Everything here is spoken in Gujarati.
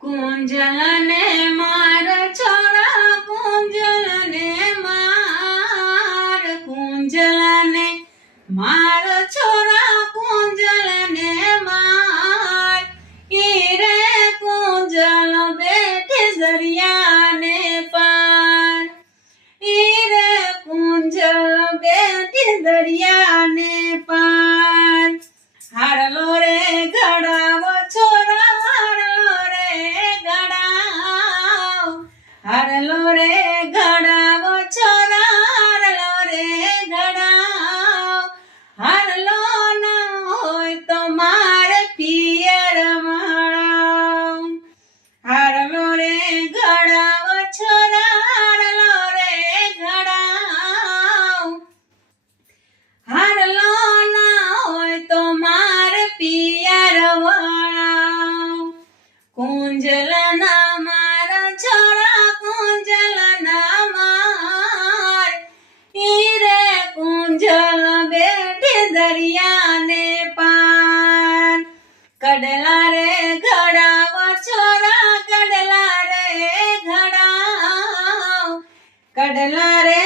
કુંજલ ને માર છોરા કુંજલ ને માર, કુંજલ ને માર છોરા કુંજલ ને માર, ઈ રે કુંજલ બેઠી દરિયા ને પાર, ઈ રે કુંજલ બેઠી દરિયા ને પાર. હારલો રે ઘડાવો છોરા હારલો રે ઘડાવ, હારલો રે ઘડાવો છોરા હારલો રે ઘડાવ, હારલો ના હોય તો મારે પિયર મળાવ, હારલો રે ઘડાવો છોરા હારલો રે ઘડાવ, હારલો ના હોય તો મારે પિયર વળાવ. કુંજલ ના મારા છોરા કુંજલ ના માર, ઈ રે કુંજલ બેઠી દરિયા ને પાર. કડલા રે ઘડાવો છોરા કડલા રે ઘડાવ, કડલા રે